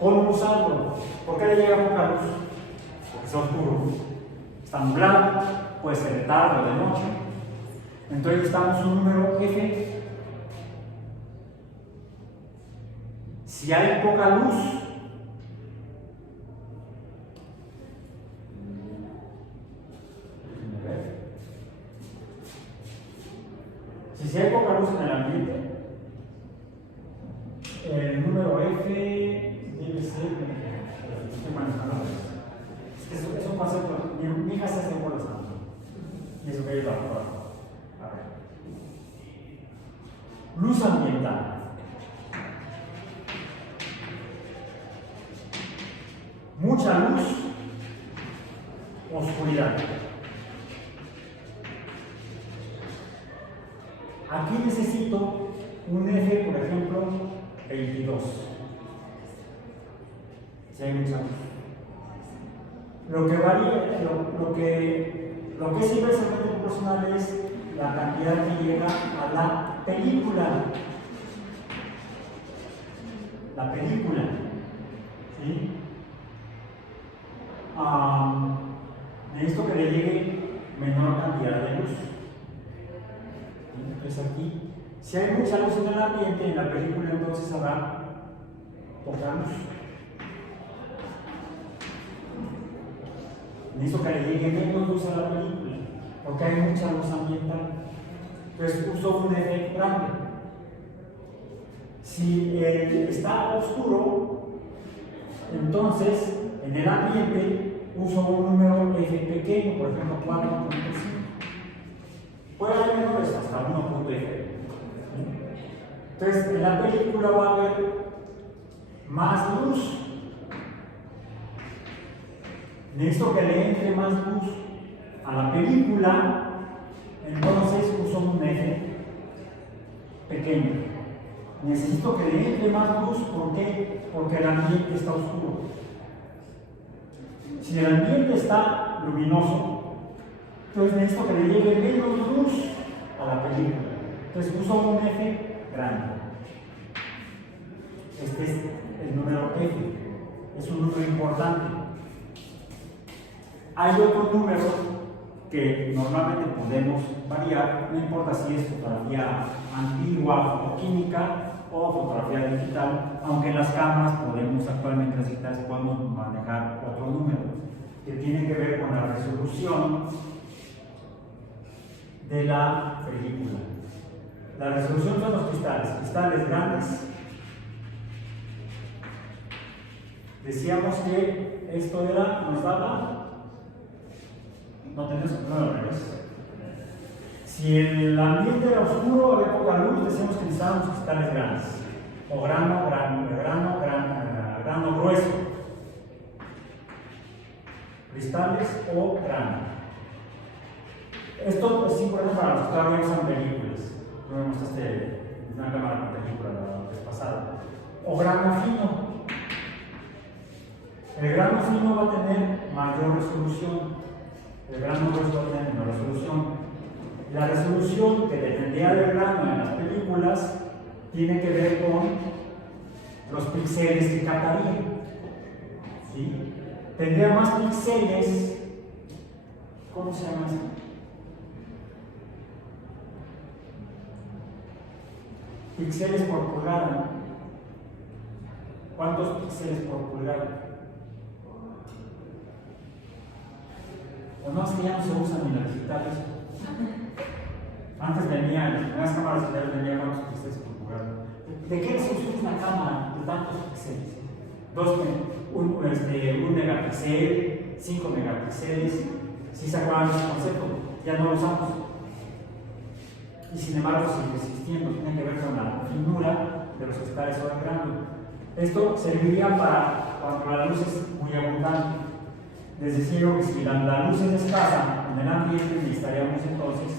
¿Cómo usarlo? ¿Por qué le llega poca luz? Porque está oscuro, está nublado, puede ser de tarde o de noche. Entonces necesitamos un número F. Si hay poca luz, Si hay poca luz en el ambiente, el número F debe ser. Estoy manejando es un concepto. Mi hija se hace por los santos. Y eso que yo lo hago. A ver. Luz ambiental. Mucha luz, oscuridad. Aquí necesito un F, por ejemplo, 22. Si hay mucha luz. Lo que varía, lo que es inversamente proporcional es la cantidad que llega a la película. La película. ¿Sí? Necesito que le llegue menor cantidad de luz. Entonces aquí, si hay mucha luz en el ambiente, en la película entonces habrá poca luz. Necesito que le llegue menos luz a la película, porque hay mucha luz ambiental. Entonces uso un F grande. Si está oscuro, entonces en el ambiente uso un número F pequeño, por ejemplo 4.5. Puede haber menores hasta 1.f. Entonces en la película va a haber más luz. Necesito que le entre más luz a la película, entonces uso un F pequeño. Necesito que le entre más luz, ¿por qué? Porque el ambiente está oscuro. Si el ambiente está luminoso, entonces necesito que le llegue menos luz a la película. Entonces uso un F grande. Este es el número F. Es un número importante. Hay otro número que normalmente podemos variar, no importa si es fotografía antigua, fotoquímica o fotografía digital, aunque en las cámaras podemos, actualmente las digitales podemos manejar otro número que tiene que ver con la resolución de la película. La resolución son los cristales grandes. Decíamos que esto nos daba. No tenemos al revés. Si el ambiente era oscuro, había poca luz, decíamos que necesitábamos cristales grandes. O grano grueso. Cristales o grano. Esto es importante para los que todavía usan películas. No me mostraste una cámara con película la vez pasada. O grano fino. El grano fino va a tener mayor resolución. El grano grueso va a tener menor resolución. La resolución que dependía del grano en las películas tiene que ver con los píxeles que captaría. ¿Sí? Tendría más píxeles. ¿Cómo se llama eso? Píxeles por pulgada. ¿Cuántos píxeles por pulgada? O no, es que ya no se usan ni las digitales. Antes venía, en las cámaras digitales venía cuántos píxeles por pulgada. ¿De qué se usa una cámara de tantos píxeles? Un megapíxel, 5 megapíxeles. Si se acaban ese concepto, ya no lo usamos. Y sin embargo sigue existiendo, tiene que ver con la finura de los cristales o el grano. Esto serviría para cuando la luz es muy abundante. Les decía yo que si la luz es escasa en el ambiente, necesitaríamos entonces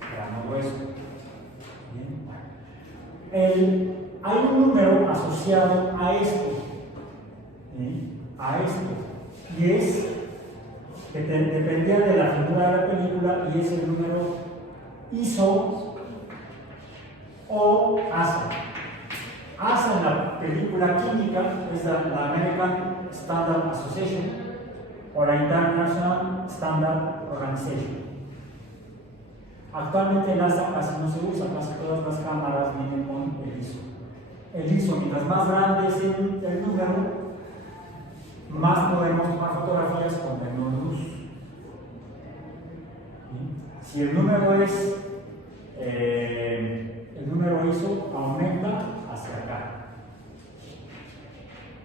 grano grueso. Hay un número asociado a esto. Y es que dependía de la figura de la película, y es el número ISO o ASA. ASA en la película química es la American Standard Association o la International Standard Organization. Actualmente el ASA casi no se usa, casi todas las cámaras vienen con el ISO. El ISO, mientras más grande es el número, más podemos tomar fotografías con menor luz. Si el número es el número ISO aumenta hacia acá.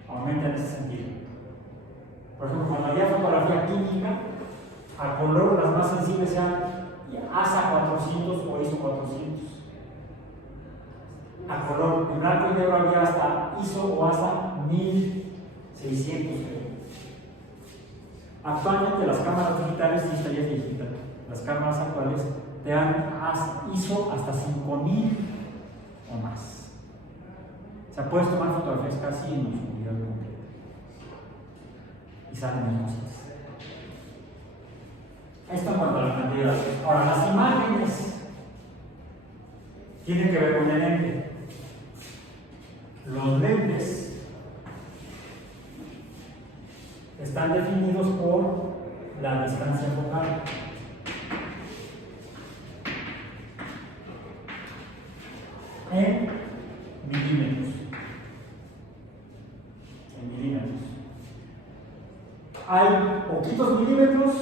Aumenta en ese sentido. Por ejemplo, cuando había fotografía química, a color las más sensibles eran ASA 400 o ISO 400. A color, en blanco y negro había hasta ISO o hasta 1600. Actualmente las cámaras digitales, y esta ya es digital, las cámaras actuales te dan ISO hasta 5000 o más. O sea, puedes tomar fotografías casi en oscuridad completa y salen hermosas. Esto en cuanto a la cantidad. Ahora, las imágenes tienen que ver con el lente. Los lentes están definidos por la distancia focal. En milímetros. En milímetros. Hay poquitos milímetros,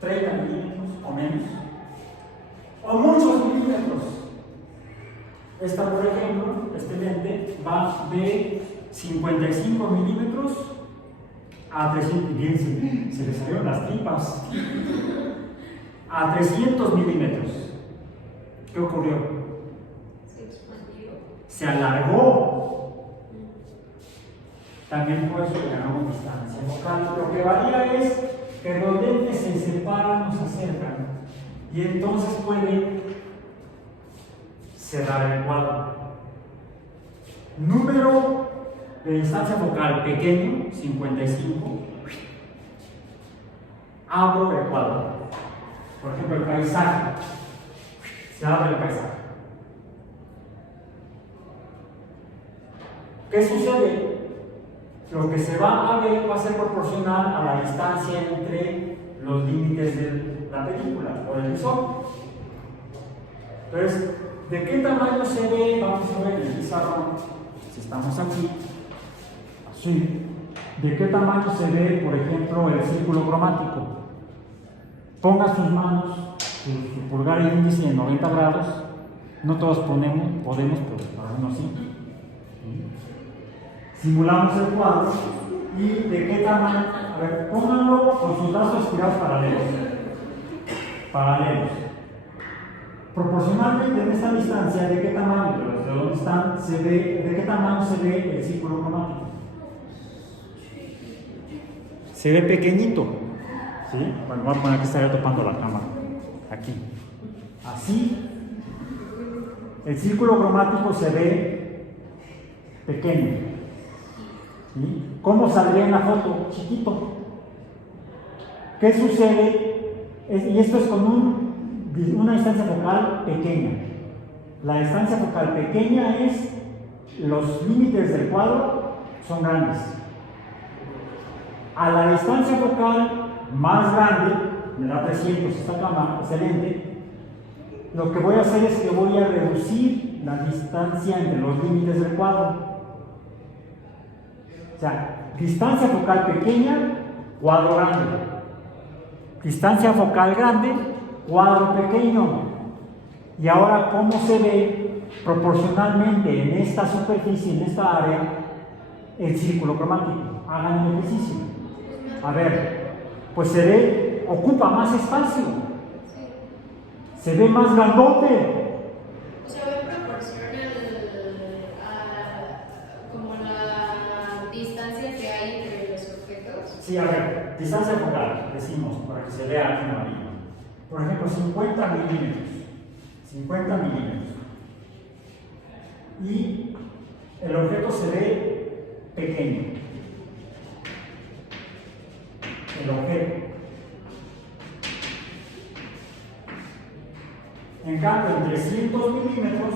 30 milímetros o menos, o muchos milímetros. Esta, por ejemplo, este lente va de 55 milímetros a 300, bien, se le salieron las tripas, a 300 milímetros. ¿Qué ocurrió? Se expandió. Se alargó. También por eso le llamamos distancia focal. Lo que varía es que los lentes se separan o se acercan y entonces pueden cerrar el cuadro. Número de distancia focal pequeño, 55. Abro el cuadro. Por ejemplo, el paisaje. Se abre el paisaje. ¿Qué sucede? Lo que se va a ver va a ser proporcional a la distancia entre los límites de la película o del visor. Entonces, ¿de qué tamaño se ve? Vamos a ver en el pizarrón, si estamos aquí, así. ¿De qué tamaño se ve, por ejemplo, el círculo cromático? Ponga sus manos, su pulgar y índice en 90 grados. No todos podemos, pero algunos sí. Simulamos el cuadro y de qué tamaño. A ver, pónganlo con sus brazos estirados paralelos. Paralelos. Proporcionalmente en esta distancia, ¿de qué tamaño? ¿De dónde están? ¿De qué tamaño se ve el círculo cromático? Se ve pequeñito. ¿Sí? Bueno, voy a poner que estaría topando la cámara. Aquí. Así. El círculo cromático se ve pequeño. ¿Sí? ¿Cómo saldría en la foto? Chiquito. ¿Qué sucede? Y esto es con una distancia focal pequeña. La distancia focal pequeña es los límites del cuadro son grandes. A la distancia focal más grande, me da 300 esta cámara, excelente. Lo que voy a hacer es que voy a reducir la distancia entre los límites del cuadro. O sea, distancia focal pequeña, cuadro grande. Distancia focal grande, cuadro pequeño. Y ahora, ¿cómo se ve proporcionalmente en esta superficie, en esta área, el círculo cromático? Hagan el ejercicio. A ver, pues se ve, ocupa más espacio. Se ve más grandote. O sea, ve proporcional a como la distancia que hay entre los objetos. Sí, a ver, distancia focal, decimos, para que se vea aquí en amarillo. Por ejemplo, 50 milímetros. 50 milímetros. Y el objeto se ve pequeño. El objeto. En cambio, en 300 milímetros,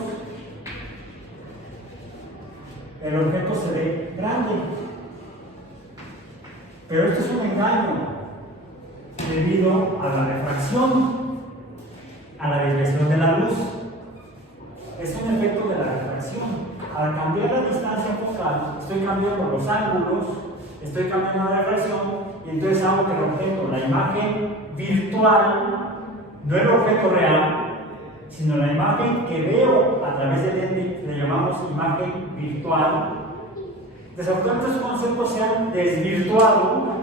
el objeto se ve grande. Pero esto es un engaño debido a la refracción, a la desviación de la luz. Es un efecto de la refracción. Al cambiar la distancia focal, estoy cambiando los ángulos, estoy cambiando la refracción, y entonces hago que el objeto, la imagen virtual, no el objeto real, sino la imagen que veo a través del lente, le llamamos imagen virtual. Desafortunadamente estos conceptos se han desvirtuado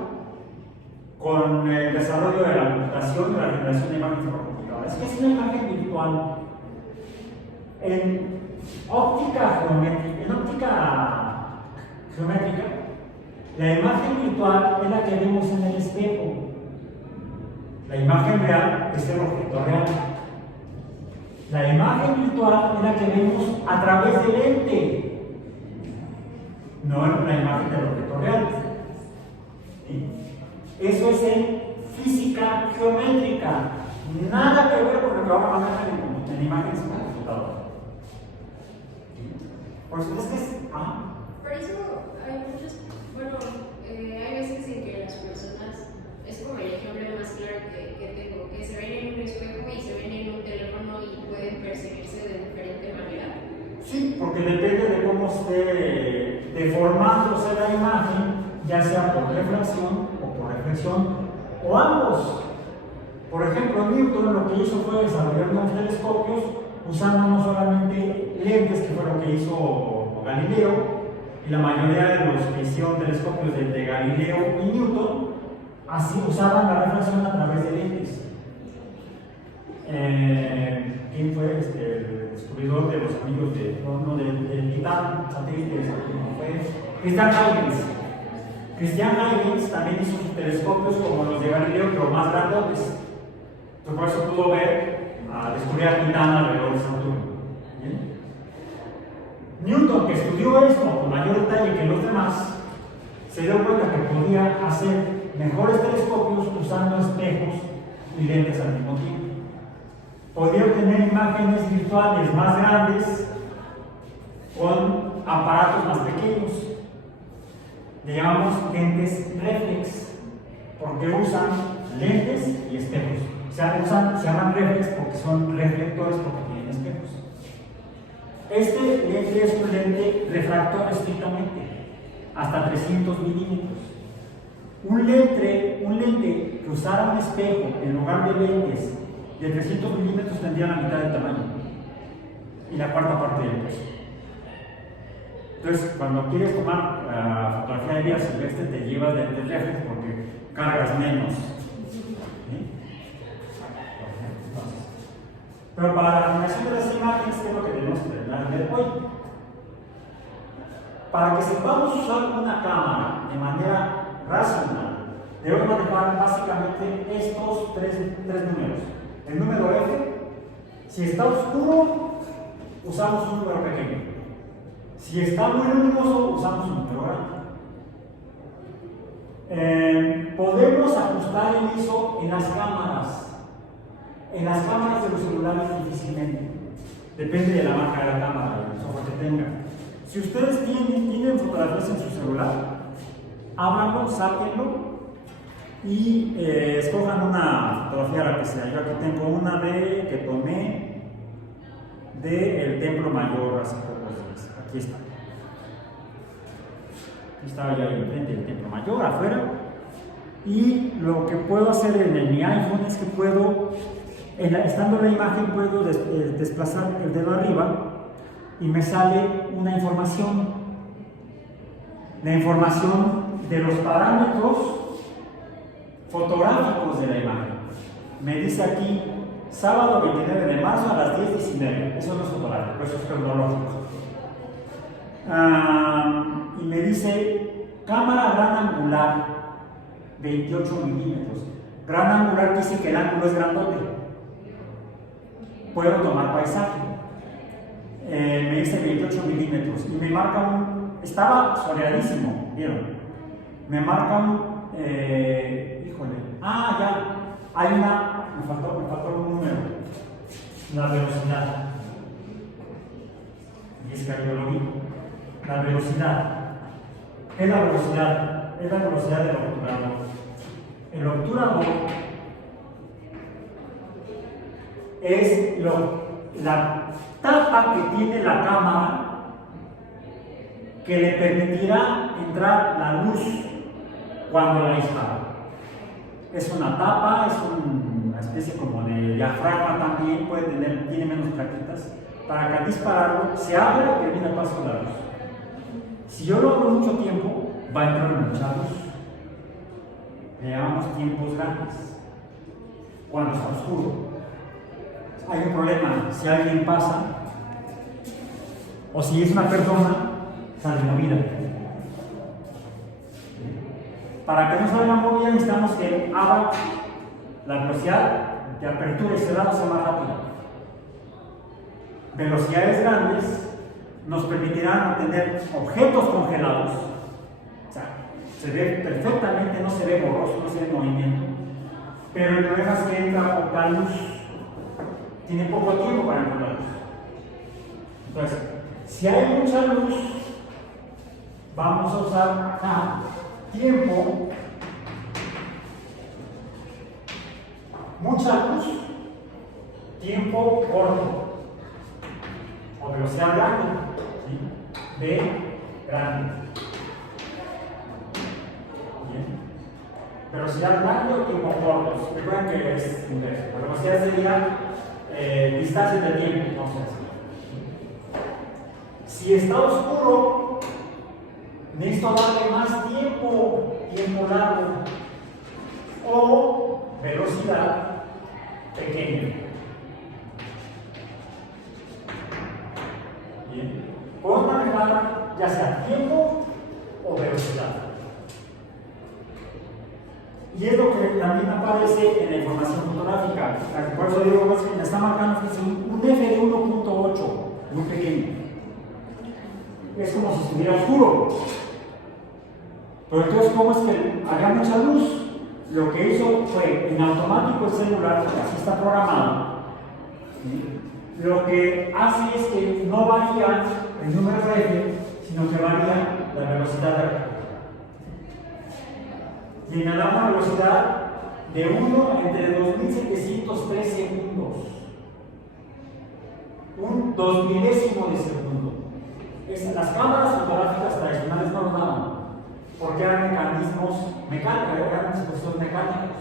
con el desarrollo de la computación y la generación de imágenes por computadora. Es que es una imagen virtual. En óptica geométrica, la imagen virtual es la que vemos en el espejo. La imagen real es el objeto real. La imagen virtual es la que vemos a través del lente, no la imagen del objeto real. ¿Sí? Eso es en física geométrica. Nada que ver con lo que vamos a manejar en imágenes con computadora. Por eso es que es. Por eso hay muchos, hay veces en que las personas, es como el ejemplo más claro que tengo, que se ven en un espejo y se ven en un teléfono y pueden percibirse de diferente manera. Sí, porque depende de cómo esté deformándose la imagen, ya sea por refracción o por reflexión, o ambos. Por ejemplo, Newton lo que hizo fue desarrollar nuevos telescopios usando no solamente lentes, que fue lo que hizo Galileo, y la mayoría de los que hicieron telescopios de Galileo y Newton, así usaban la refracción a través de lentes. ¿Quién fue el descubridor de los anillos del Titán, satélite? Fue Christian Huygens. Christian Huygens también hizo sus telescopios como los de Galileo, pero más grandotes. Entonces, por eso pudo descubrir a Titán alrededor de Saturno. ¿Bien? Newton, que estudió esto con mayor detalle que los demás, se dio cuenta que podía hacer mejores telescopios usando espejos y lentes al mismo tiempo. Podía obtener imágenes virtuales más grandes con aparatos más pequeños. Le llamamos lentes reflex, porque usan lentes y espejos. O sea, se llaman reflex porque son reflectores, porque tienen espejos. Este lente es un lente refractor estrictamente, hasta 300 milímetros. Un lente que usara un espejo en lugar de lentes de 300 milímetros tendría la mitad del tamaño y la cuarta parte del peso. Entonces, cuando quieres tomar fotografía de vida silvestre, te llevas lentes reflex porque cargas menos. ¿Sí? Pero para la generación de las imágenes, ¿qué es lo que tenemos que ver hoy? Para que sepamos usar una cámara de manera racional, debemos manejar básicamente estos tres números. El número F, si está oscuro, usamos un número pequeño. Si está muy luminoso, usamos un número grande. Podemos ajustar el ISO en las cámaras. En las cámaras de los celulares difícilmente. Depende de la marca de la cámara, del software que tengan. Si ustedes tienen fotografías en su celular, ábranlo, sáquenlo y escojan una fotografía la que sea. Yo aquí tengo una que tomé del Templo Mayor hace pocos días. Aquí está. Aquí estaba yo ahí enfrente del Templo Mayor, afuera. Y lo que puedo hacer en mi iPhone es que puedo, estando en la imagen, puedo desplazar el dedo arriba y me sale una información. La información de los parámetros fotográficos de la imagen. Me dice aquí, sábado 29 de marzo a las 10:19. Eso no es fotográfico, eso es cronológico. Y me dice, cámara gran angular, 28 milímetros. Gran angular dice que el ángulo es grandote. Puedo tomar paisaje. Me dice 28 milímetros y me marca estaba soleadísimo, ¿vieron? Me marcan, ya, hay me faltó un número, la velocidad. Y es que yo lo vi. La velocidad. ¿Qué es la velocidad? Es la velocidad del obturador. El obturador es la tapa que tiene la cámara que le permitirá entrar la luz cuando la dispara. Es una tapa, es una especie como de diafragma también, tiene menos plaquitas, para que al dispararlo se abra y termine el paso de la luz. Si yo lo hago mucho tiempo, va a entrar mucha luz. Le llamamos tiempos grandes. Cuando está oscuro, hay un problema. Si alguien pasa, o si es una persona, sale movida. Para que no salga movida, necesitamos que abra la velocidad de apertura y cerrado sea más rápida. Velocidades grandes nos permitirán obtener objetos congelados. O sea, se ve perfectamente, no se ve borroso, no se ve movimiento. Pero el problema es que entra poca luz. Tiene poco tiempo para entrar la luz. Entonces, si hay mucha luz, vamos a usar tiempo, mucha luz, tiempo corto, o velocidad grande, ¿sí? V grande. Bien. Velocidad grande o tiempo corto. Recuerden que es inverso. La velocidad sería distancia de tiempo, entonces. Si está oscuro, necesito darle más tiempo largo, o velocidad pequeña. Bien. Puedo manejar ya sea tiempo o velocidad. Y es lo que también aparece en la información fotográfica. Por eso digo que me está marcando un F de 1.8, muy pequeño. Es como si estuviera oscuro. Pero entonces, ¿cómo es que había mucha luz? Lo que hizo fue, en automático el celular, porque así está programado, ¿sí? Lo que hace es que no varía el número de F, sino que varía la velocidad de R. Y me da una velocidad de 1 entre 2703 segundos. Un 2.000º de segundo. Las cámaras fotográficas tradicionales no lo daban, porque eran mecanismos mecánicos, eran dispositivos mecánicos.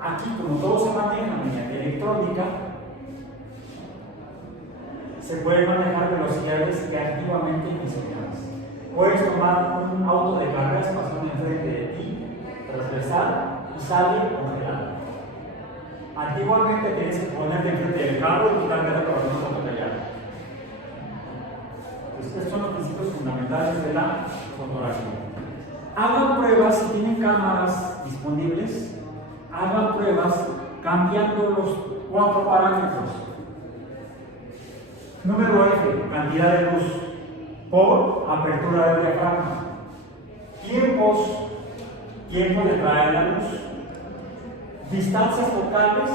Aquí, como todo se maneja mediante electrónica, se pueden manejar velocidades que activamente diseñadas. Puedes tomar un auto de carreras pasando enfrente de ti, transversal, y sale congelado. Antiguamente tenías que ponerte enfrente del carro y quitarte la para no atropellar. Estos son los principios fundamentales de la fotografía. Hagan pruebas, si tienen cámaras disponibles, hagan pruebas cambiando los 4 parámetros. Número F, cantidad de luz por apertura del diafragma. Tiempo de traer la luz. Distancias focales.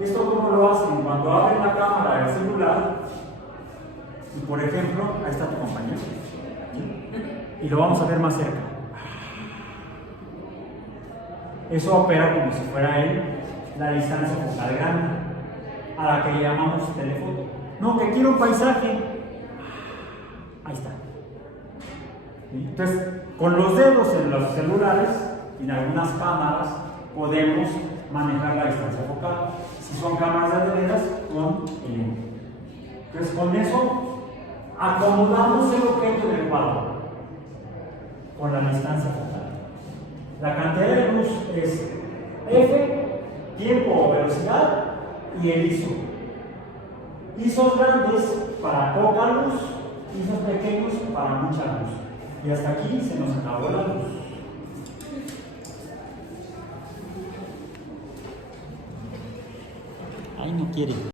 ¿Esto cómo lo hacen? Cuando abren la cámara del celular, y por ejemplo, ahí está tu compañero, ¿sí? Y lo vamos a ver más cerca. Eso opera como si fuera él la distancia focal grande, a la que llamamos telefoto. No, que quiero un paisaje. Ahí está. ¿Sí? Entonces, con los dedos en los celulares y en algunas cámaras podemos manejar la distancia focal. Si son cámaras de veras, con el 1. Entonces, con eso acomodamos el objeto en el cuadro con la distancia focal. La cantidad de luz es F, tiempo o velocidad, y el ISO. ISOs grandes para poca luz, ISOs pequeños para mucha luz. Y hasta aquí se nos acabó la luz. Ay, no quiere.